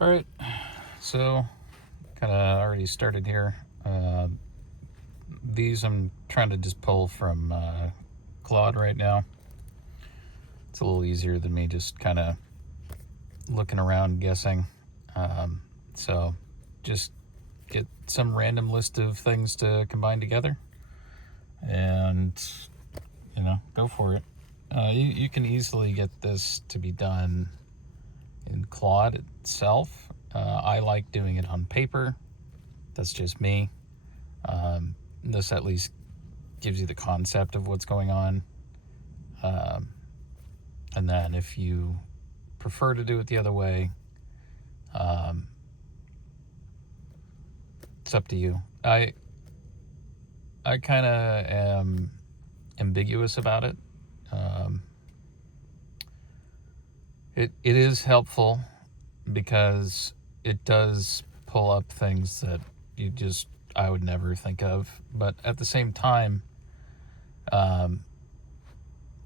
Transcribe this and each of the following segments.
All right, so kind of already started here. These I'm trying to just pull from Claude right now. It's a little easier than me just kind of looking around guessing. So just get some random list of things to combine together and, go for it. You can easily get this to be done in Claude itself. I like doing it on paper. That's just me. This at least gives you the concept of what's going on. And then if you prefer to do it the other way, it's up to you. I kind of am ambiguous about it. It is helpful because it does pull up things that I would never think of. But at the same time,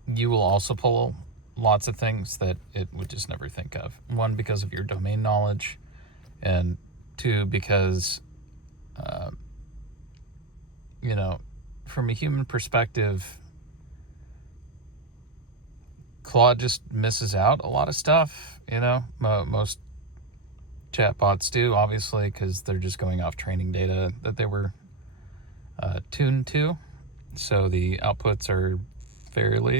you will also pull lots of things that it would just never think of. One, because of your domain knowledge, and two, because, from a human perspective, Claude just misses out a lot of stuff. Most chatbots do, obviously, because they're just going off training data that they were tuned to. So the outputs are fairly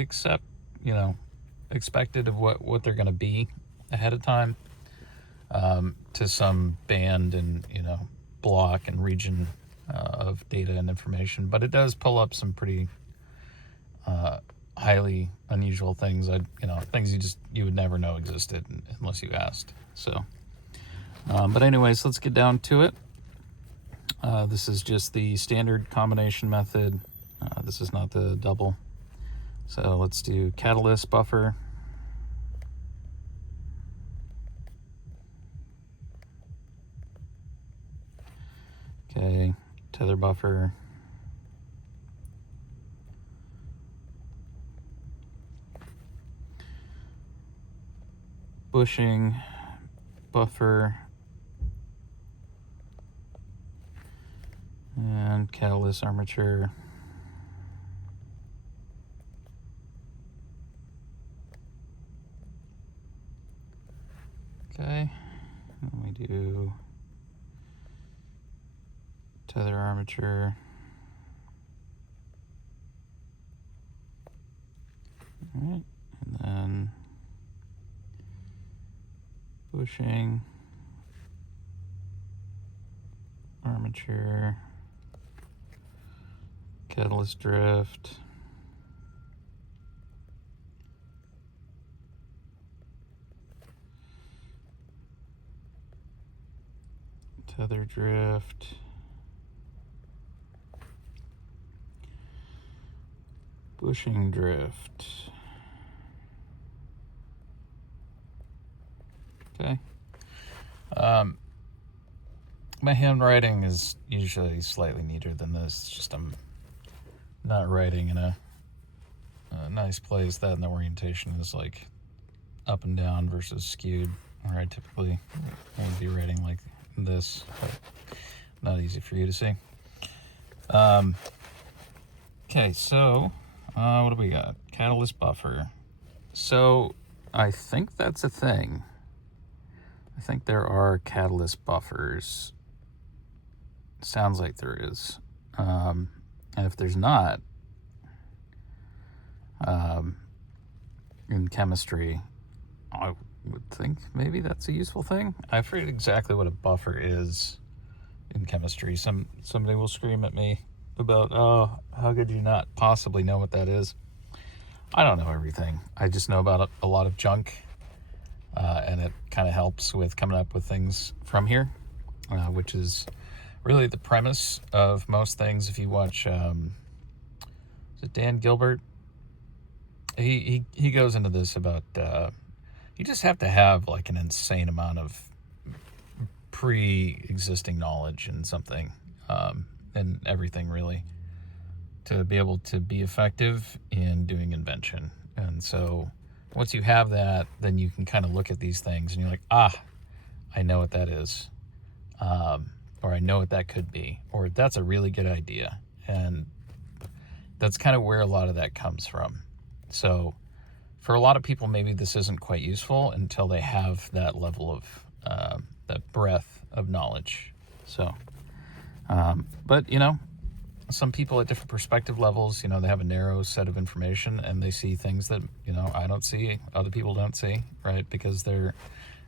expected of what they're going to be ahead of time, to some band and block and region of data and information. But it does pull up some pretty highly unusual things. Things you would never know existed unless you asked. So, but anyways, let's get down to it. This is just the standard combination method. This is not the double. So let's do catalyst buffer. Okay, tether buffer. Bushing buffer. And catalyst armature. Okay, then we do tether armature. All right, and then bushing, armature, catalyst drift, tether drift, bushing drift. Okay. My handwriting is usually slightly neater than this. It's just I'm not writing in a nice place. That and the orientation is like up and down versus skewed, where I typically would be writing like this, but not easy for you to see. Okay, so what do we got? Catalyst buffer. So I think that's a thing. I think there are catalyst buffers. Sounds like there is. And if there's not, in chemistry, I would think maybe that's a useful thing. I forget exactly what a buffer is in chemistry. Somebody will scream at me about, oh, how could you not possibly know what that is? I don't know everything. I just know about a lot of junk, and it kind of helps with coming up with things from here, which is really the premise of most things. If you watch, is it Dan Gilbert? He goes into this about you just have to have like an insane amount of pre-existing knowledge in something, and everything really, to be able to be effective in doing invention. And so once you have that, then you can kind of look at these things and you're like, I know what that is. Or I know what that could be, or that's a really good idea. And that's kind of where a lot of that comes from. So for a lot of people, maybe this isn't quite useful until they have that level of, that breadth of knowledge. So, but, you know, some people at different perspective levels, you know, they have a narrow set of information and they see things that, you know, I don't see, other people don't see, right? Because they're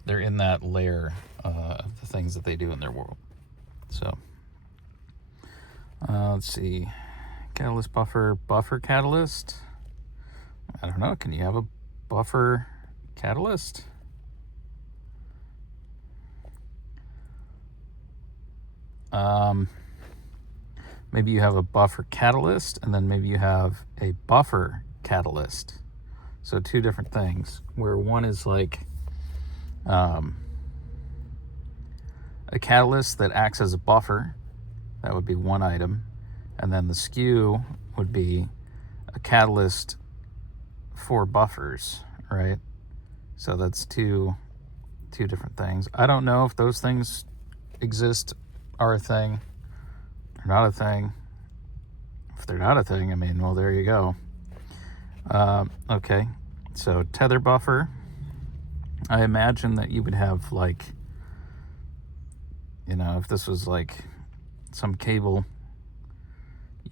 in that layer of the things that they do in their world. So, let's see, catalyst buffer catalyst. I don't know. Can you have a buffer catalyst? Maybe you have a buffer catalyst, and then maybe you have a buffer catalyst. So two different things, where one is like a catalyst that acts as a buffer. That would be one item. And then the skew would be a catalyst for buffers, right? So that's two different things. I don't know if those things exist, are a thing, or not a thing. If they're not a thing, I mean, well, there you go. Okay, so tether buffer. I imagine that you would have, like, you know, if this was like some cable,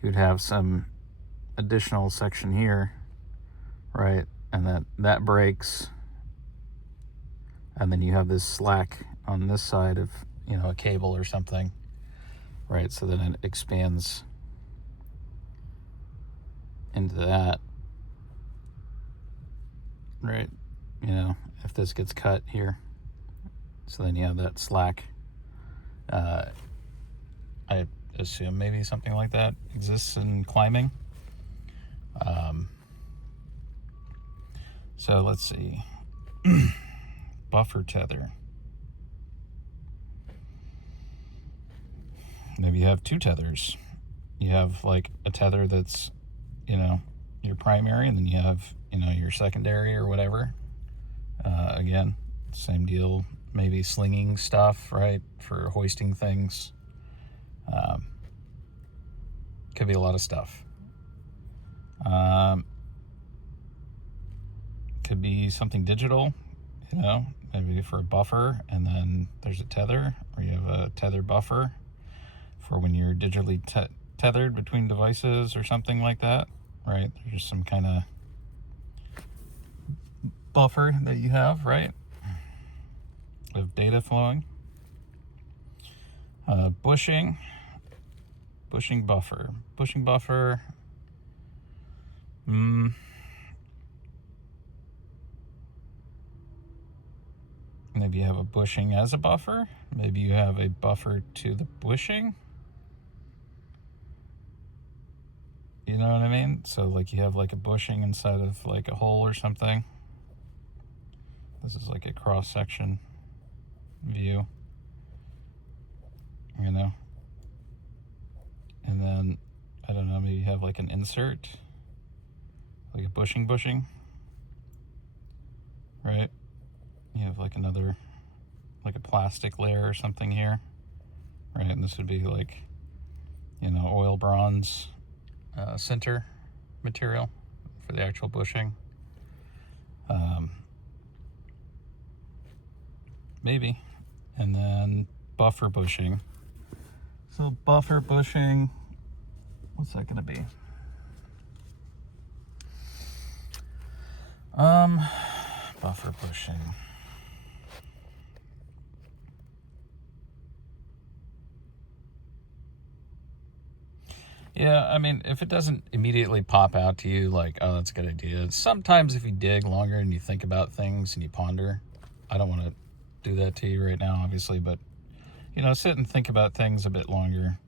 you'd have some additional section here, right? And that breaks, and then you have this slack on this side of, you know, a cable or something, right? So then it expands into that, right? You know, if this gets cut here, so then you have that slack. I assume maybe something like that exists in climbing. So let's see. Buffer tether. Maybe you have two tethers. You have like a tether that's, you know, your primary, and then you have, you know, your secondary or whatever. Again, same deal. Maybe slinging stuff, right, for hoisting things. Could be a lot of stuff. Could be something digital, you know, maybe for a buffer, and then there's a tether, or you have a tether buffer for when you're digitally tethered between devices or something like that, right? There's some kind of buffer that you have, right, of data flowing. Bushing buffer. Maybe you have a bushing as a buffer. Maybe you have a buffer to the bushing. You know what I mean? So like you have like a bushing inside of like a hole or something. This is like a cross-section view, you know? And then, I don't know, maybe you have like an insert, like a bushing, right? You have like another, like a plastic layer or something here, right? And this would be like, you know, oil bronze center material for the actual bushing. Maybe. And then buffer bushing. So buffer bushing, what's that gonna be? Buffer bushing. Yeah, I mean, if it doesn't immediately pop out to you like, oh, that's a good idea. Sometimes if you dig longer and you think about things and you ponder, I don't want to do that to you right now, obviously, but, you know, sit and think about things a bit longer.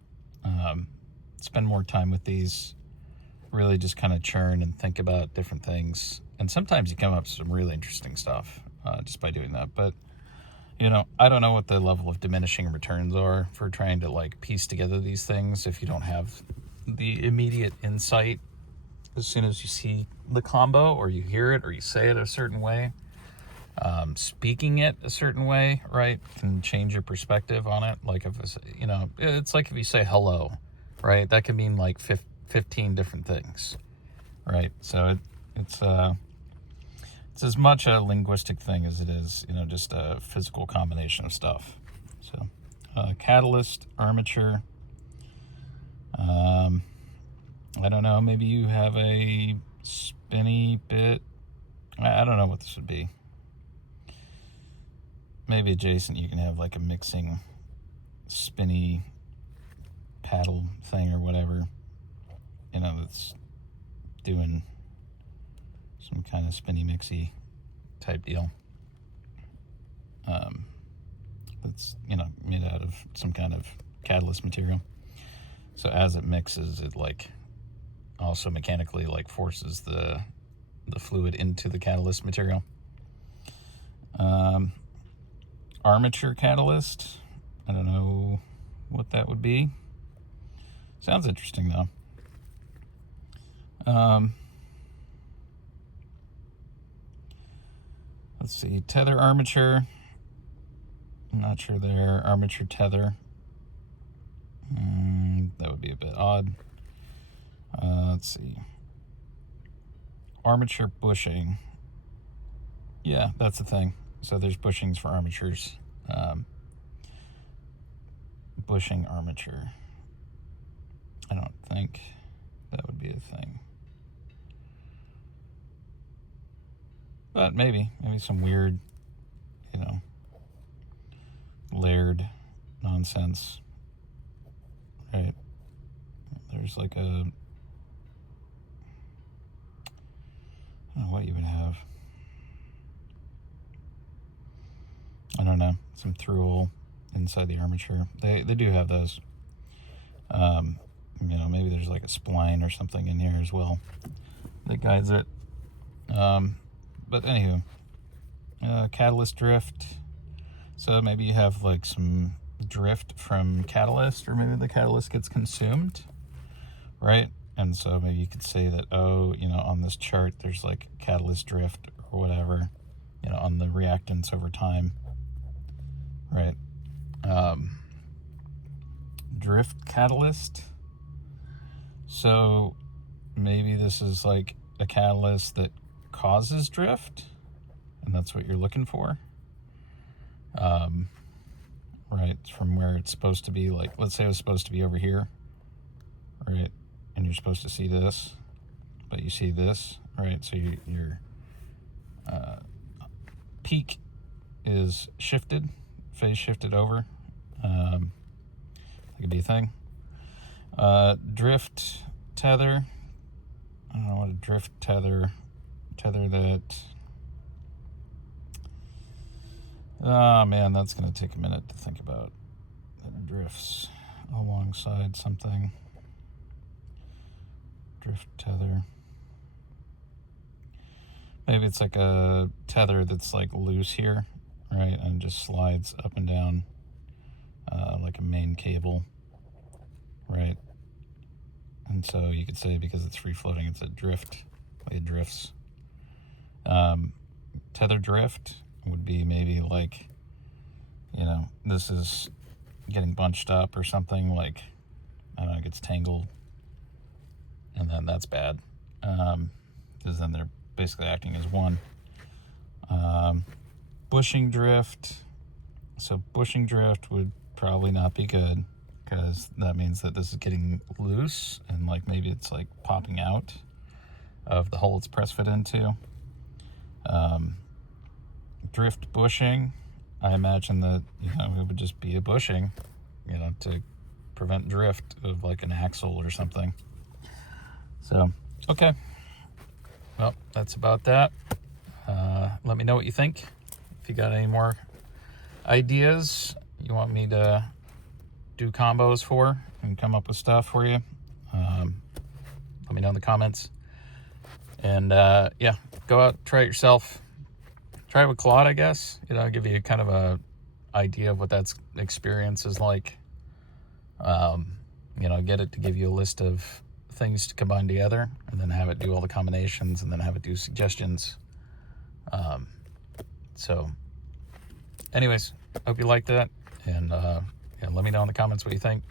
Spend more time with these. Really just kind of churn and think about different things. And sometimes you come up with some really interesting stuff just by doing that. But, you know, I don't know what the level of diminishing returns are for trying to like piece together these things if you don't have the immediate insight as soon as you see the combo or you hear it or you say it a certain way. Speaking it a certain way, right, can change your perspective on it. Like if it's, it's like if you say hello, right, that can mean like 15 different things, right? So it's as much a linguistic thing as it is, just a physical combination of stuff. So catalyst, armature, I don't know, maybe you have a spinny bit. I don't know what this would be. Maybe adjacent you can have like a mixing spinny paddle thing or whatever, that's doing some kind of spinny mixy type deal. That's, made out of some kind of catalyst material. So as it mixes, it like also mechanically like forces the fluid into the catalyst material. Armature catalyst, I don't know what that would be. Sounds interesting though. Let's see, tether armature. I'm not sure there. Armature tether. That would be a bit odd. Let's see. Armature bushing. Yeah, that's the thing. So there's bushings for armatures. Bushing armature. I don't think that would be a thing. But maybe some weird, layered nonsense. Right? There's like I don't know what you would have. I don't know, some through-hole inside the armature. They do have those. Maybe there's like a spline or something in here as well that guides it. But anywho, catalyst drift. So maybe you have like some drift from catalyst, or maybe the catalyst gets consumed, right? And so maybe you could say that, on this chart there's like catalyst drift or whatever, on the reactants over time, right? Drift catalyst. So maybe this is like a catalyst that causes drift, and that's what you're looking for. Right, from where it's supposed to be, like, let's say it was supposed to be over here, right, and you're supposed to see this, but you see this, right, so your peak is shifted, phase shifted over. That could be a thing. Drift tether. I don't know what a drift tether that. Oh man, that's going to take a minute to think about. It drifts alongside something. Drift tether. Maybe it's like a tether that's like loose here, right, and just slides up and down like a main cable, right? And so you could say because it's free floating, it's a drift. It drifts. Tether drift would be maybe like, this is getting bunched up or something, like, I don't know, it gets tangled, and then that's bad, because then they're basically acting as one. Bushing drift. So bushing drift would probably not be good, because that means that this is getting loose, and like maybe it's like popping out of the hole it's press fit into. Drift bushing, I imagine that it would just be a bushing, to prevent drift of like an axle or something. So okay, well, that's about that. Let me know what you think. If you got any more ideas you want me to do combos for and come up with stuff for you, let me know in the comments. And yeah, go out, try it yourself. Try it with Claude, I guess. Give you kind of a idea of what that experience is like. Get it to give you a list of things to combine together, and then have it do all the combinations, and then have it do suggestions. So anyways, hope you liked that, and yeah, let me know in the comments what you think.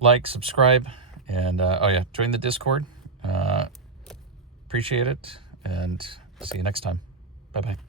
Like, subscribe, and oh yeah, join the Discord. Appreciate it, and see you next time. Bye-bye.